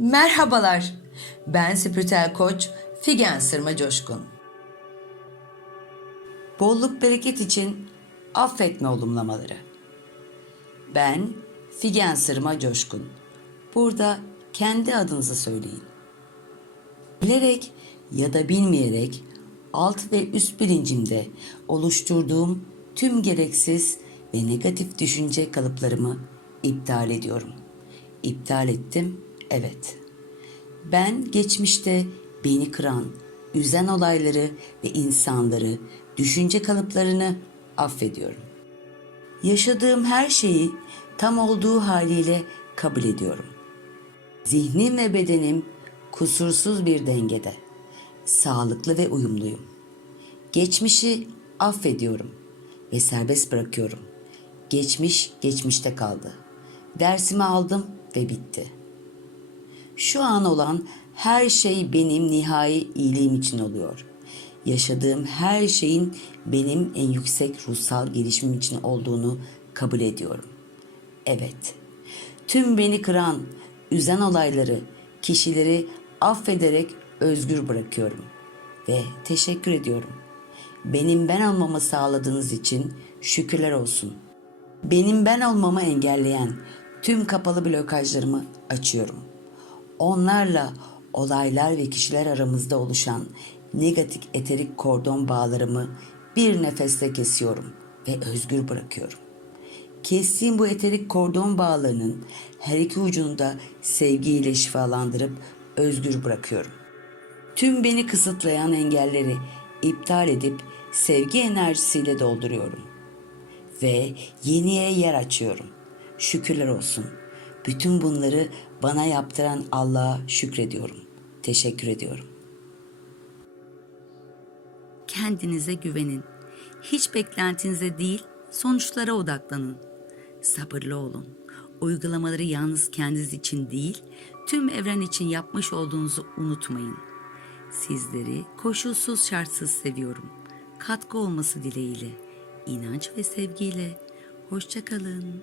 Merhabalar. Ben spiritüel koç Figen Sırma Coşkun. Bolluk bereket için affetme olumlamaları. Ben Figen Sırma Coşkun. Burada kendi adınızı söyleyin. Bilerek ya da bilmeyerek alt ve üst bilincimde oluşturduğum tüm gereksiz ve negatif düşünce kalıplarımı iptal ediyorum. İptal ettim, evet. Ben geçmişte beni kıran, üzen olayları ve insanları, düşünce kalıplarını affediyorum. Yaşadığım her şeyi tam olduğu haliyle kabul ediyorum. Zihnim ve bedenim kusursuz bir dengede. Sağlıklı ve uyumluyum. Geçmişi affediyorum ve serbest bırakıyorum. Geçmiş geçmişte kaldı. Dersimi aldım ve bitti. Şu an olan her şey benim nihai iyiliğim için oluyor. Yaşadığım her şeyin benim en yüksek ruhsal gelişimim için olduğunu kabul ediyorum. Evet. Tüm beni kıran, üzen olayları, kişileri affederek özgür bırakıyorum ve teşekkür ediyorum. Benim ben olmamı sağladığınız için şükürler olsun. Benim ben olmamı engelleyen tüm kapalı blokajlarımı açıyorum. Onlarla olaylar ve kişiler aramızda oluşan negatif eterik kordon bağlarımı bir nefeste kesiyorum ve özgür bırakıyorum. Kestiğim bu eterik kordon bağlarının her iki ucunu da sevgiyle şifalandırıp özgür bırakıyorum. Tüm beni kısıtlayan engelleri iptal edip sevgi enerjisiyle dolduruyorum. Ve yeniye yer açıyorum. Şükürler olsun. Bütün bunları bana yaptıran Allah'a şükrediyorum. Teşekkür ediyorum. Kendinize güvenin. Hiç beklentinize değil, sonuçlara odaklanın. Sabırlı olun. Uygulamaları yalnız kendiniz için değil, tüm evren için yapmış olduğunuzu unutmayın. Sizleri koşulsuz şartsız seviyorum. Katkı olması dileğiyle, inanç ve sevgiyle. Hoşçakalın.